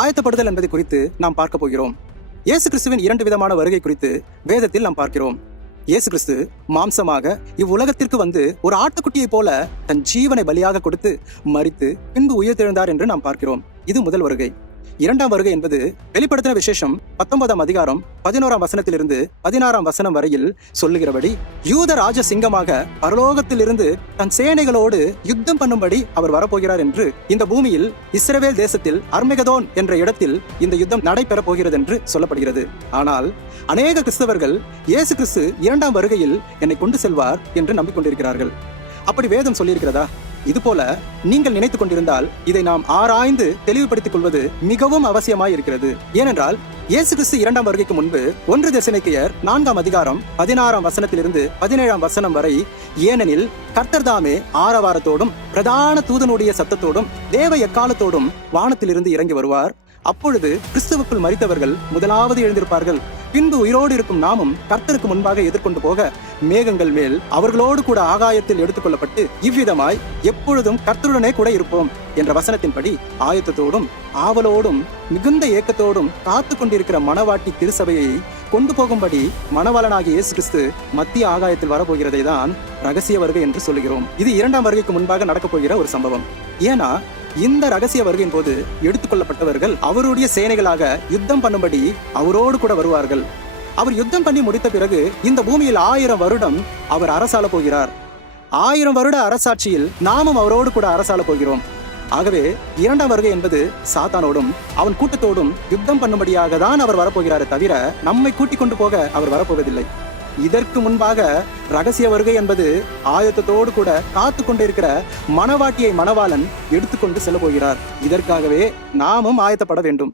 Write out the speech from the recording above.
ஆயத்தப்படுதல் என்பதை குறித்து நாம் பார்க்க போகிறோம். இயேசு கிறிஸ்துவின் 2 விதமான வருகை குறித்து வேதத்தில் நாம் பார்க்கிறோம். இயேசு கிறிஸ்து மாம்சமாக இவ்வுலகத்திற்கு வந்து ஒரு ஆட்டுக்குட்டியை போல தன் ஜீவனை பலியாக கொடுத்து மரித்து பின்பு உயிர்த்தெழுந்தார் என்று நாம் பார்க்கிறோம். இது முதல் வருகை. இரண்டாம் வருகை என்பது வெளிப்படுத்தின விசேஷம் 19ஆம் அதிகாரம் 11ஆம் வசனத்திலிருந்து 16ஆம் வசனம் வரையில் சொல்லுகிறபடி, யூத ராஜ சிங்கமாக பரலோகத்திலிருந்து தன் சேனைகளோடு யுத்தம் பண்ணும்படி அவர் வரப்போகிறார் என்று இந்த பூமியில் இஸ்ரவேல் தேசத்தில் அர்மெகதோன் என்ற இடத்தில் இந்த யுத்தம் நடைபெறப் போகிறது என்று சொல்லப்படுகிறது. ஆனால் அநேக கிறிஸ்தவர்கள் இயேசு கிறிஸ்து 2ஆம் வருகையில் என்னை கொண்டு செல்வார் என்று நம்பிக்கொண்டிருக்கிறார்கள். அப்படி வேதம் சொல்லியிருக்கிறதா? இதுபோல நீங்கள் நினைத்துக் கொண்டிருந்தால் இதை நாம் ஆராய்ந்து தெளிவுபடுத்திக் கொள்வது மிகவும் அவசியமாய் இருக்கிறது. ஏனென்றால் இயேசு கிறிஸ்து 2ஆம் வருகைக்கு முன்பு 1 தெசலோனிக்கேயர் 4ஆம் அதிகாரம் 16ஆம் வசனத்திலிருந்து 17ஆம் வசனம் வரை, ஏனெனில் கர்த்தர் தாமே ஆரவாரத்தோடும் பிரதான தூதனுடைய சத்தத்தோடும் தேவ எக்காலத்தோடும் வானத்திலிருந்து இறங்கி வருவார். அப்பொழுது கிறிஸ்துவுக்குள் மரித்தவர்கள் முதலாவது எழுந்திருப்பார்கள். பின்பு உயிரோடு இருக்கும் நாமும் கர்த்தருக்கு முன்பாக எதிர்கொண்டு போக மேகங்கள் மேல் அவர்களோடு கூட ஆகாயத்தில் எடுத்துக்கொள்ளப்பட்டு இவ்விதமாய் எப்பொழுதும் கர்த்தருடனே கூட இருப்போம் என்ற வசனத்தின்படி ஆயத்தத்தோடும் ஆவலோடும் மிகுந்த ஏக்கத்தோடும் காத்து கொண்டிருக்கிற மணவாட்டி திருசபையை கொண்டு போகும்படி மணவாளனாகிய இயேசு கிறிஸ்து மத்திய ஆகாயத்தில் வரப்போகிறதை தான் ரகசிய வருகை என்று சொல்லுகிறோம். இது 2ஆம் வருகைக்கு முன்பாக நடக்கப் போகிற ஒரு சம்பவம். ஏன்னா இந்த ரகசிய வருகையின் போது எடுத்துக்கொள்ளப்பட்டவர்கள் அவருடைய சேனைகளாக யுத்தம் பண்ணும்படி அவரோடு கூட வருவார்கள். அவர் யுத்தம் பண்ணி முடித்த பிறகு இந்த பூமியில் 1000 வருடம் அவர் அரசாள போகிறார். 1000 வருட அரசாட்சியில் நாமும் அவரோடு கூட அரசாள போகிறோம். ஆகவே 2ஆம் வருகை என்பது சாத்தானோடும் அவன் கூட்டத்தோடும் யுத்தம் பண்ணும்படியாக தான் அவர் வரப்போகிறாரே தவிர நம்மை கூட்டிக் கொண்டு போக அவர் வரப்போவதில்லை. இதற்கு முன்பாக ரகசிய வருகை என்பது ஆயத்தத்தோடு கூட காத்து கொண்டிருக்கிற மணவாட்டியை மணவாளன் எடுத்துக்கொண்டு செல்ல போகிறார். இதற்காகவே நாமும் ஆயத்தப்பட வேண்டும்.